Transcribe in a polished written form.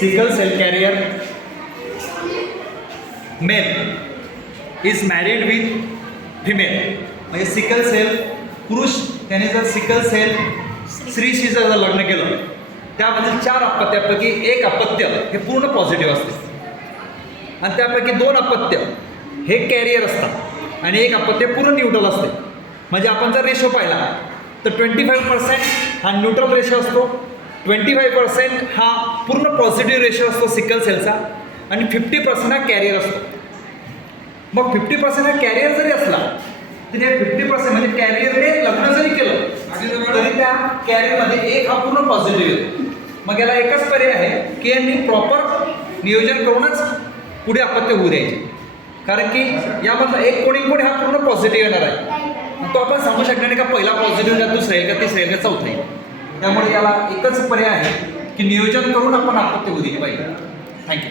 Sickle cell carrier male is married with female. म्हणजे sickle cell पुरुष त्याने जर सिकल सेल स्त्रीशी जर लग्न केलं त्यामध्ये 4 अपत्यापैकी 1 अपत्य हे पूर्ण पॉझिटिव्ह असते आणि त्यापैकी 2 अपत्य हे कॅरियर असतात आणि 1 अपत्य पूर्ण न्यूट्रल असते. म्हणजे आपण जर रेशो पाहिला तर 25% हा न्यूट्रल रेशो असतो, 25% हा पूर्ण पॉझिटिव्ह रेशो असतो सिकल सेलचा आणि 50% हा कॅरियर असतो. मग 50% हा कॅरियर जरी असला तरी हे 50% म्हणजे कॅरियरने लग्न जरी केलं तरी त्या कॅरियरमध्ये 1 हा पूर्ण पॉझिटिव्ह येतो. मग याला एकच पर्याय आहे की यांनी प्रॉपर नियोजन करूनच पुढे अपत्य होऊ द्यायचे. कारण की यामधला एक कोणी हा पूर्ण पॉझिटिव्ह येणार आहे. तो आपण सांगू शकणार नाही का पहिला पॉझिटिव्ह का दुसरा येईल का तिसरा येईल का चौथा येईल. त्यामुळे याला एकच पर्याय आहे की नियोजन करून आपण अपत्य होऊ दिली पाहिजे. थँक्यू.